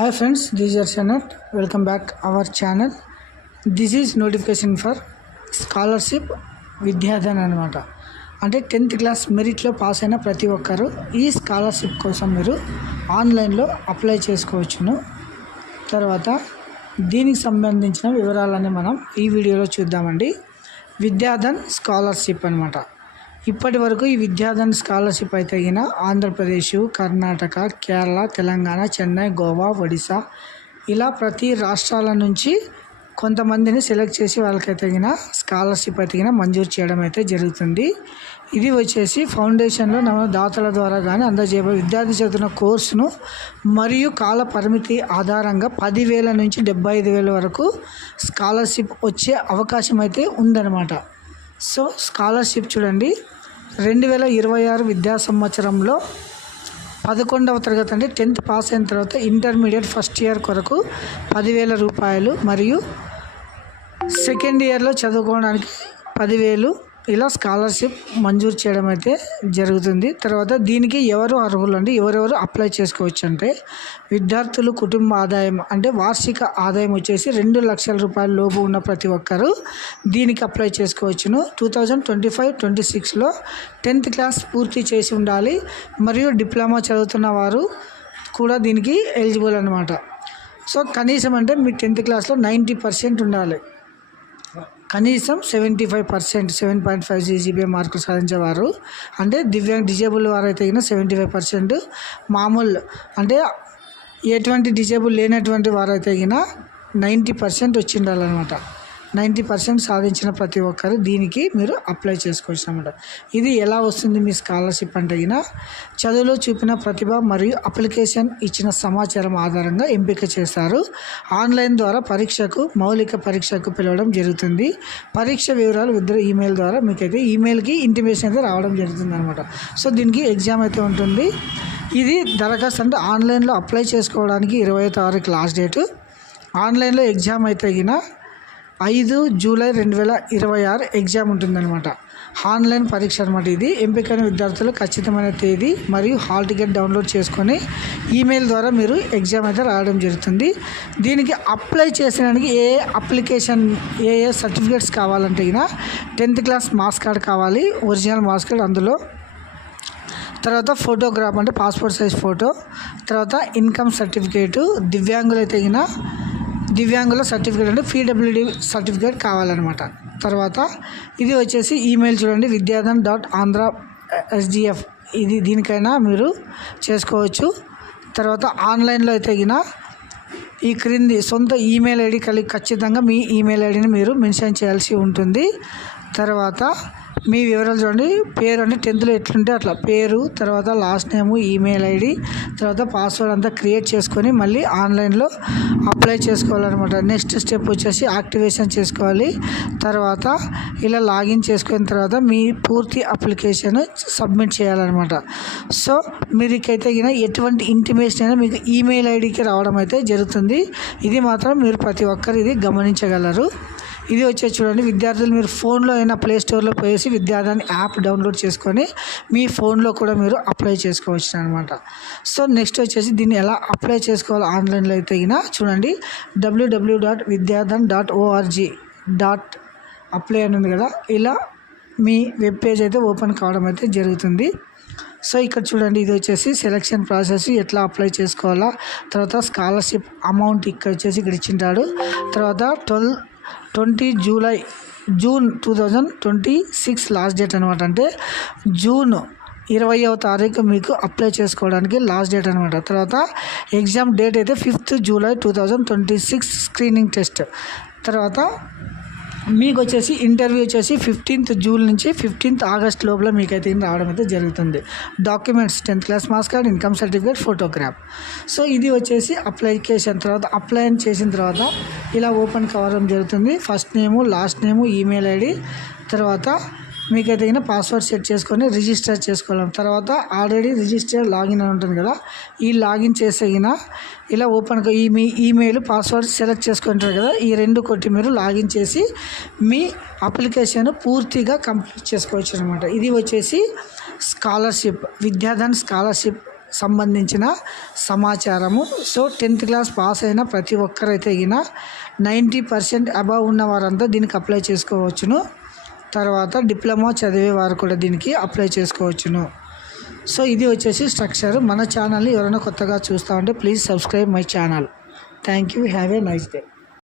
Hi friends, this is your channel. Welcome back our channel. This is notification for scholarship Vidyadhan అనమాట. అంటే 10th class మెరిట్లో pass అయిన ప్రతి ఒక్కరు ఈ స్కాలర్షిప్ కోసం మీరు ఆన్లైన్లో అప్లై చేసుకోవచ్చును. తర్వాత దీనికి సంబంధించిన వివరాలని మనం ఈ వీడియోలో చూద్దామండి. విద్యాధన్ స్కాలర్షిప్ అనమాట. ఇప్పటి వరకు ఈ విద్యాధన్ స్కాలర్షిప్ అయితే గిన ఆంధ్రప్రదేశ్, కర్ణాటక, కేరళ, తెలంగాణ, చెన్నై, గోవా, ఒడిశా ఇలా ప్రతి రాష్ట్రాల నుంచి కొంతమందిని సెలెక్ట్ చేసి వాళ్ళకైతే గిన స్కాలర్షిప్ అయితే గిన మంజూరు చేయడం అయితే జరుగుతుంది. ఇది వచ్చేసి ఫౌండేషన్లో దాతల ద్వారా కానీ అందజేయబడే విద్యార్థి చదువుతున్న కోర్సును మరియు కాల పరిమితి ఆధారంగా 10,000 నుంచి 75,000 వరకు స్కాలర్షిప్ వచ్చే అవకాశం అయితే ఉందన్నమాట. సో స్కాలర్షిప్ చూడండి, 2026 విద్యా సంవత్సరంలో 11వ తరగతి అంటే 10th పాస్ అయిన తర్వాత ఇంటర్మీడియట్ ఫస్ట్ ఇయర్ కొరకు 10,000 రూపాయలు మరియు సెకండ్ ఇయర్లో చదువుకోవడానికి 10,000 ఇలా స్కాలర్షిప్ మంజూరు చేయడం అయితే జరుగుతుంది. తర్వాత దీనికి ఎవరు అర్హులు అంటే ఎవరెవరు అప్లై చేసుకోవచ్చు అంటే విద్యార్థులు కుటుంబ ఆదాయం అంటే వార్షిక ఆదాయం వచ్చేసి 2 లక్షల రూపాయల లోపు ఉన్న ప్రతి ఒక్కరు దీనికి అప్లై చేసుకోవచ్చును. 2025-26లో 10th క్లాస్ పూర్తి చేసి ఉండాలి మరియు డిప్లొమా చదువుతున్న వారు కూడా దీనికి ఎలిజిబుల్ అనమాట. సో కనీసం అంటే మీ 10th క్లాస్లో 90% ఉండాలి. కనీసం 75% 7.5 GPA మార్కులు సాధించేవారు అంటే డిజేబుల్ వారు అయితే 75%, మామూలు అంటే ఎటువంటి డిజేబుల్ లేనటువంటి వారు అయితే 90% వచ్చి ఉండాలన్నమాట. 90% సాధించిన ప్రతి ఒక్కరు దీనికి మీరు అప్లై చేసుకోవచ్చు అన్నమాట. ఇది ఎలా వస్తుంది మీ స్కాలర్షిప్ అంటే చదువులో చూపిన ప్రతిభ మరియు అప్లికేషన్ ఇచ్చిన సమాచారం ఆధారంగా ఎంపిక చేస్తారు. ఆన్లైన్ ద్వారా మౌలిక పరీక్షకు పిలవడం జరుగుతుంది. పరీక్ష వివరాలు ఇద్దరు ఈమెయిల్ ద్వారా మీకైతే ఈమెయిల్కి ఇంటిమేషన్ అయితే రావడం జరుగుతుంది అనమాట. సో దీనికి ఎగ్జామ్ అయితే ఉంటుంది. ఇది దరఖాస్తు అంటే ఆన్లైన్లో అప్లై చేసుకోవడానికి 20వ తారీఖు లాస్ట్ డేటు. ఆన్లైన్లో ఎగ్జామ్ అయితే 5 జూలై 2026 ఎగ్జామ్ ఉంటుందన్నమాట. ఆన్లైన్ పరీక్ష అనమాట. ఇది ఎంపికైన విద్యార్థులు ఖచ్చితమైన తేదీ మరియు హాల్ టికెట్ డౌన్లోడ్ చేసుకొని ఈమెయిల్ ద్వారా మీరు ఎగ్జామ్ అయితే రాయడం జరుగుతుంది. దీనికి అప్లై చేసేదానికి ఏ సర్టిఫికేట్స్ కావాలంటే 10th క్లాస్ మార్క్స్ కార్డ్ కావాలి, ఒరిజినల్ మార్క్స్ కార్డ్ అందులో. తర్వాత ఫోటోగ్రాఫ్ అంటే పాస్పోర్ట్ సైజ్ ఫోటో, తర్వాత ఇన్కమ్ సర్టిఫికేటు, దివ్యాంగుల సర్టిఫికేట్ అంటే PWD సర్టిఫికేట్ కావాలన్నమాట. తర్వాత ఇది వచ్చేసి ఈమెయిల్ చూడండి, vidyadhan.andhra@sgf దీనికైనా మీరు చేసుకోవచ్చు. తర్వాత ఆన్లైన్లో అయితే ఈ క్రింది సొంత ఈమెయిల్ ఐడి కలిగి ఖచ్చితంగా మీ ఈమెయిల్ ఐడిని మీరు మెన్షన్ చేయాల్సి ఉంటుంది. తర్వాత మీ వివరాలు చూడండి, పేరు అంటే 10thలో ఎట్లుంటే అట్లా పేరు, తర్వాత లాస్ట్ నేము, ఈమెయిల్ ఐడి, తర్వాత పాస్వర్డ్ అంతా క్రియేట్ చేసుకొని మళ్ళీ ఆన్లైన్లో అప్లై చేసుకోవాలన్నమాట. నెక్స్ట్ స్టెప్ వచ్చేసి యాక్టివేషన్ చేసుకోవాలి. తర్వాత ఇలా లాగిన్ చేసుకున్న తర్వాత మీ పూర్తి అప్లికేషన్ సబ్మిట్ చేయాలన్నమాట. సో మీకైతే ఎటువంటి ఇంటిమేషన్ అయినా మీకు ఈమెయిల్ ఐడికి రావడం అయితే జరుగుతుంది. ఇది మాత్రం మీరు ప్రతి ఒక్కరు ఇది గమనించగలరు. ఇది వచ్చేసి చూడండి, విద్యార్థులు మీరు ఫోన్లో అయినా ప్లే స్టోర్లో పోయేసి విద్యాధన్ యాప్ డౌన్లోడ్ చేసుకొని మీ ఫోన్లో కూడా మీరు అప్లై చేసుకోవచ్చు అనమాట. సో నెక్స్ట్ వచ్చేసి దీన్ని ఎలా అప్లై చేసుకోవాలి ఆన్లైన్లో అయితే చూడండి, www.vidyadhan.org.apply అని ఉంది కదా, ఇలా మీ వెబ్ పేజ్ అయితే ఓపెన్ కావడం అయితే జరుగుతుంది. సో ఇక్కడ చూడండి, ఇది వచ్చేసి సెలక్షన్ ప్రాసెస్ ఎట్లా అప్లై చేసుకోవాలా, తర్వాత స్కాలర్షిప్ అమౌంట్ ఇక్కడ వచ్చేసి ఇక్కడ ఇచ్చింటాడు. తర్వాత 20 జూన్ 2026 లాస్ట్ డేట్ అనమాట. అంటే జూన్ 20వ తారీఖు మీకు అప్లై చేసుకోవడానికి లాస్ట్ డేట్ అనమాట. తర్వాత ఎగ్జామ్ డేట్ అయితే 5th జూలై 2026 స్క్రీనింగ్ టెస్ట్. తర్వాత మీకు వచ్చేసి ఇంటర్వ్యూ వచ్చేసి 15th జూన్ నుంచి 15th ఆగస్ట్ లోపల మీకైతే రావడం అయితే జరుగుతుంది. Documents 10th class marks card, income certificate, photograph. So ఇది వచ్చేసి అప్లికేషన్. తర్వాత అప్లై చేసిన తర్వాత ఇలా ఓపెన్ కావడం జరుగుతుంది. ఫస్ట్ నేము, లాస్ట్ నేము, ఈమెయిల్ ఐడి, తర్వాత మీకైతే పాస్వర్డ్ సెట్ చేసుకొని రిజిస్టర్ చేసుకోవాలి. తర్వాత ఆల్రెడీ రిజిస్టర్ లాగిన్ అని ఉంటుంది కదా, ఈ లాగిన్ చేసే ఇలా ఓపెన్ మీ ఈమెయిల్ పాస్వర్డ్ సెలెక్ట్ చేసుకుంటారు కదా, ఈ 2 కొట్టి మీరు లాగిన్ చేసి మీ అప్లికేషన్ పూర్తిగా కంప్లీట్ చేసుకోవచ్చు అనమాట. ఇది వచ్చేసి స్కాలర్షిప్, విద్యాధన్ స్కాలర్షిప్ సంబంధించిన సమాచారము. సో 10th క్లాస్ పాస్ అయిన ప్రతి ఒక్కరైతే గిన 90% అబవ్ ఉన్న వారంతా దీనికి అప్లై చేసుకోవచ్చును. తర్వాత డిప్లొమా చదివే వారు కూడా దీనికి అప్లై చేసుకోవచ్చును. సో ఇది వచ్చేసి స్ట్రక్చర్. మన ఛానల్ని ఎవరైనా కొత్తగా చూస్తూ ఉంటే please subscribe my channel. Thank you. Have a nice day.